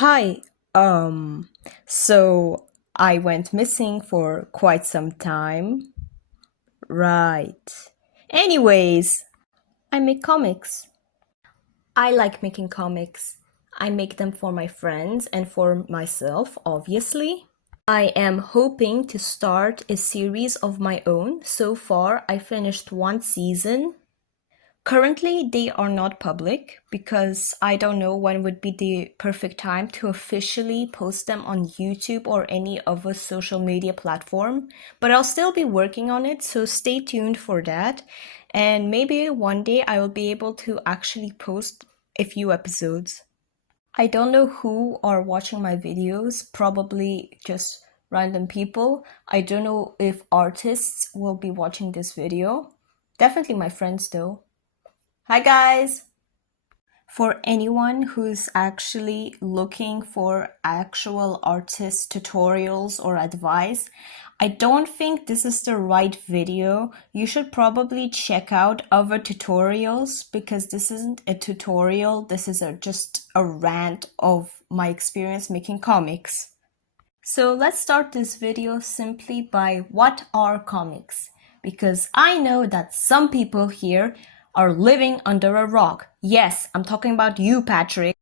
Hi. Um, so I went missing for quite some time. Right. Anyways, I make comics. I like making comics. I make them for my friends and for myself, obviously. I am hoping to start a series of my own. So far, I finished one season. Currently, they are not public because I don't know when would be the perfect time to officially post them on YouTube or any other social media platform, but I'll still be working on it, so stay tuned for that. And maybe one day I will be able to actually post a few episodes. I don't know who are watching my videos, probably just random people. I don't know if artists will be watching this video. Definitely my friends though. Hi guys! For anyone who's actually looking for actual artist tutorials or advice, I don't think this is the right video. You should probably check out other tutorials because this isn't a tutorial, this is just a rant of my experience making comics. So let's start this video simply by what are comics? Because I know that some people here are living under a rock. Yes, I'm talking about you, Patrick.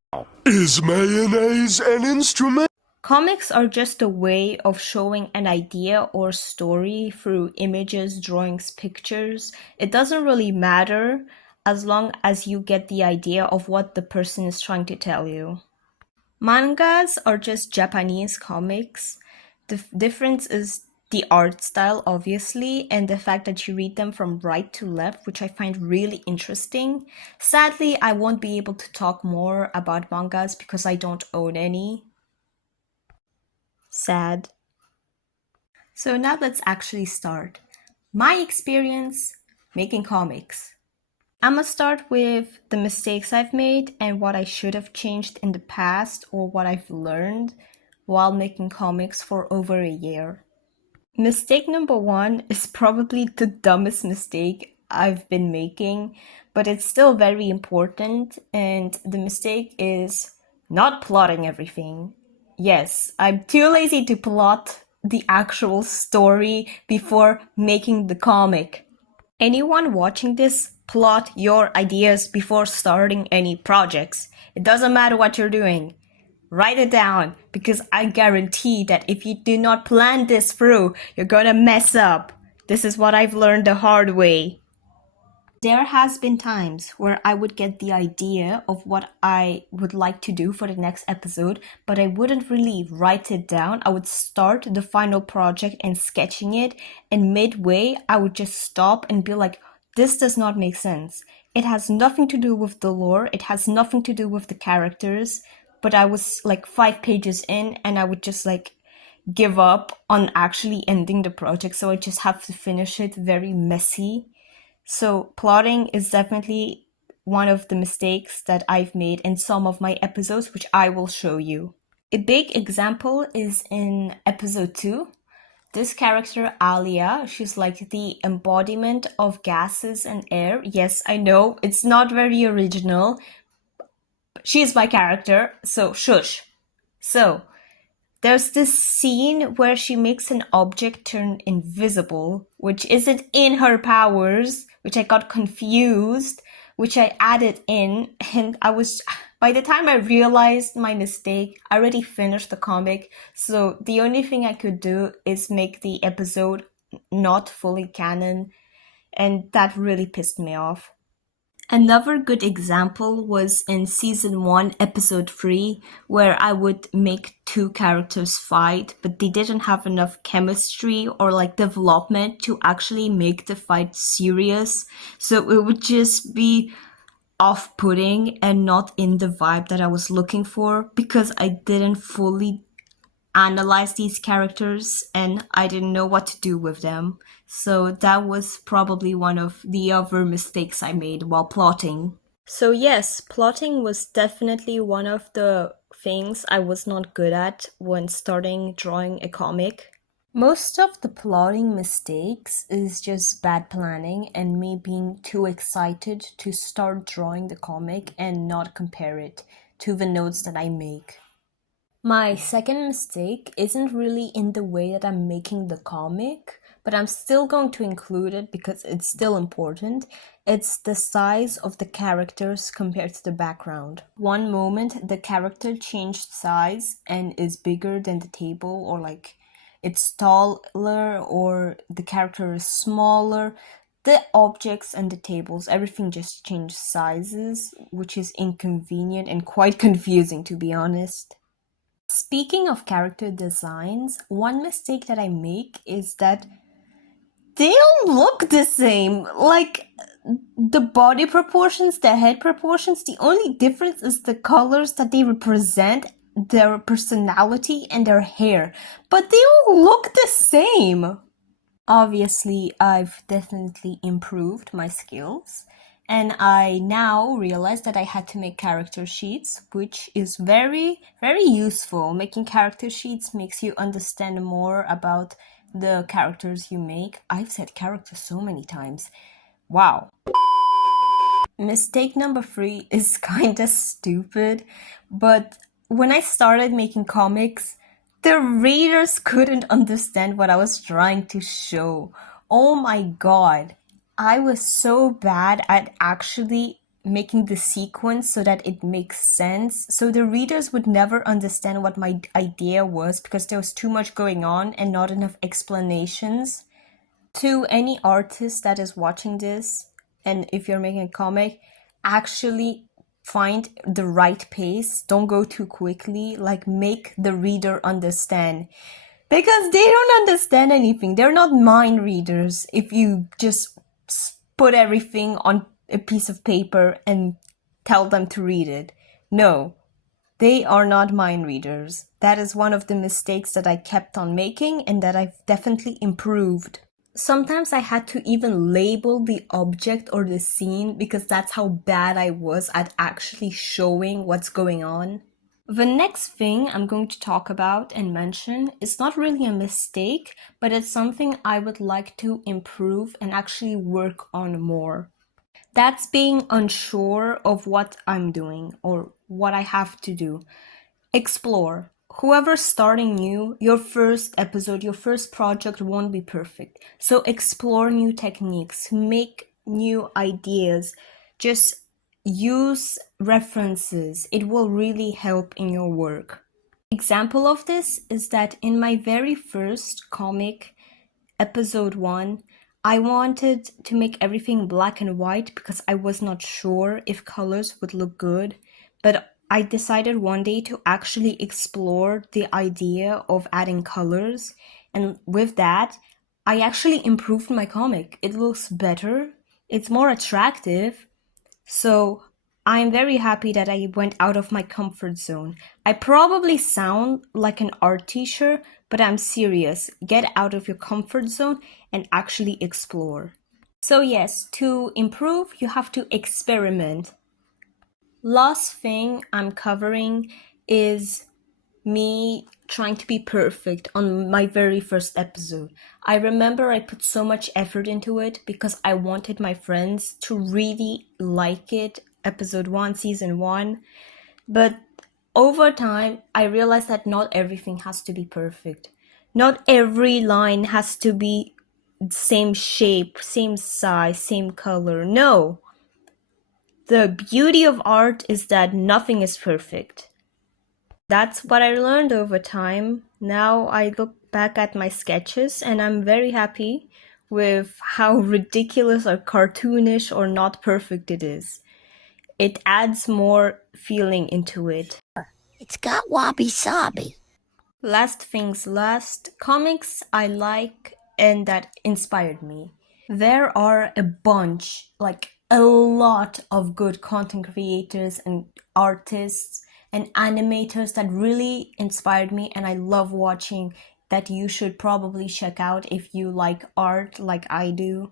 Is mayonnaise an instrument? Comics are just a way of showing an idea or story through images, drawings, pictures. It doesn't really matter as long as you get the idea of what the person is trying to tell you. Mangas are just Japanese comics. The difference is the art style, obviously, and the fact that you read them from right to left, which I find really interesting. Sadly, I won't be able to talk more about mangas because I don't own any. Sad. So now let's actually start. My experience making comics. I'm gonna start with the mistakes I've made and what I should have changed in the past or what I've learned while making comics for over a year. Mistake number one is probably the dumbest mistake I've been making, but it's still very important, and the mistake is not plotting everything. Yes, I'm too lazy to plot the actual story before making the comic. Anyone watching this, plot your ideas before starting any projects. It doesn't matter what you're doing. Write it down because I guarantee that if you do not plan this through, you're gonna mess up. This is what I've learned the hard way. There has been times where I would get the idea of what I would like to do for the next episode, but I wouldn't really write it down. I would start the final project and sketching it, and midway I would just stop and be like, this does not make sense. It has nothing to do with the lore, it has nothing to do with the characters, but I was like 5 pages in and I would just like give up on actually ending the project, so I just have to finish it very messy. So plotting is definitely one of the mistakes that I've made in some of my episodes, which I will show you. A big example is in episode 2. This character, Alia, she's like the embodiment of gases and air. Yes, I know, it's not very original. She is my character, so shush. So, there's this scene where she makes an object turn invisible, which isn't in her powers, which I got confused, which I added in, and by the time I realized my mistake, I already finished the comic, so the only thing I could do is make the episode not fully canon, and that really pissed me off. Another good example was in season 1, episode 3, where I would make two characters fight, but they didn't have enough chemistry or like development to actually make the fight serious. So it would just be off putting and not in the vibe that I was looking for because I didn't fully analyze these characters and I didn't know what to do with them. So that was probably one of the other mistakes I made while plotting. So yes, plotting was definitely one of the things I was not good at when starting drawing a comic. Most of the plotting mistakes is just bad planning and me being too excited to start drawing the comic and not compare it to the notes that I make. My second mistake isn't really in the way that I'm making the comic, but I'm still going to include it because it's still important. It's the size of the characters compared to the background. One moment, the character changed size and is bigger than the table, or like it's taller, or the character is smaller. The objects and the tables, everything just changed sizes, which is inconvenient and quite confusing, to be honest. Speaking of character designs, one mistake that I make is that they don't look the same. Like the body proportions, the head proportions, the only difference is the colors that they represent, their personality, and their hair. But they all look the same. Obviously, I've definitely improved my skills, and I now realize that I had to make character sheets, which is very, very useful. Making character sheets makes you understand more about the characters you make. I've said character so many times. Wow. Mistake number three is kind of stupid, but when I started making comics, the readers couldn't understand what I was trying to show. Oh my god. I was so bad at actually making the sequence so that it makes sense. So the readers would never understand what my idea was because there was too much going on and not enough explanations. To any artist that is watching this, and if you're making a comic, actually find the right pace. Don't go too quickly. Like, make the reader understand. Because they don't understand anything. They're not mind readers if you just put everything on a piece of paper and tell them to read it. No, they are not mind readers. That is one of the mistakes that I kept on making and that I've definitely improved. Sometimes I had to even label the object or the scene because that's how bad I was at actually showing what's going on. The next thing I'm going to talk about and mention is not really a mistake, but it's something I would like to improve and actually work on more. That's being unsure of what I'm doing or what I have to do. Explore. Whoever's starting new, your first episode, your first project won't be perfect. So explore new techniques, make new ideas, just use references. It will really help in your work. Example of this is that in my very first comic, episode 1, I wanted to make everything black and white because I was not sure if colors would look good, but I decided one day to actually explore the idea of adding colors, and with that, I actually improved my comic. It looks better, it's more attractive, so I'm very happy that I went out of my comfort zone. I probably sound like an art teacher, but I'm serious. Get out of your comfort zone and actually explore. So yes, to improve, you have to experiment. Last thing I'm covering is me trying to be perfect on my very first episode. I remember I put so much effort into it because I wanted my friends to really like it, episode 1, season 1. But over time, I realized that not everything has to be perfect. Not every line has to be same shape, same size, same color. No. The beauty of art is that nothing is perfect. That's what I learned over time. Now I look back at my sketches and I'm very happy with how ridiculous or cartoonish or not perfect it is. It adds more feeling into it. It's got wabi-sabi. Last things last, comics I like and that inspired me. There are a bunch, like a lot of good content creators and artists and animators that really inspired me and I love watching, that you should probably check out if you like art like I do.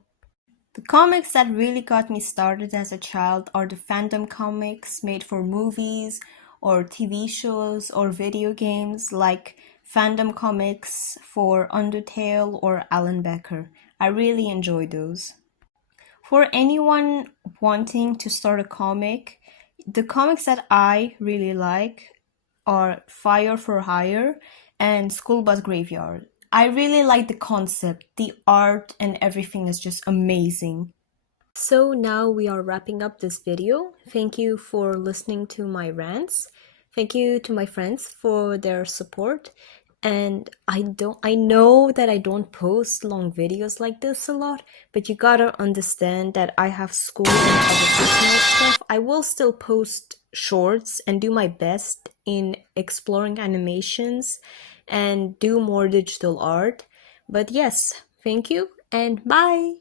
The comics that really got me started as a child are the fandom comics made for movies or TV shows or video games, like fandom comics for Undertale or Alan Becker. I really enjoy those. For anyone wanting to start a comic, the comics that I really like are Fire for Hire and School Bus Graveyard. I really like the concept. The art and everything is just amazing. So now we are wrapping up this video. Thank you for listening to my rants. Thank you to my friends for their support. And I know that I don't post long videos like this a lot, but you gotta understand that I have school and other personal stuff. I will still post shorts and do my best in exploring animations and do more digital art. But yes, thank you and bye!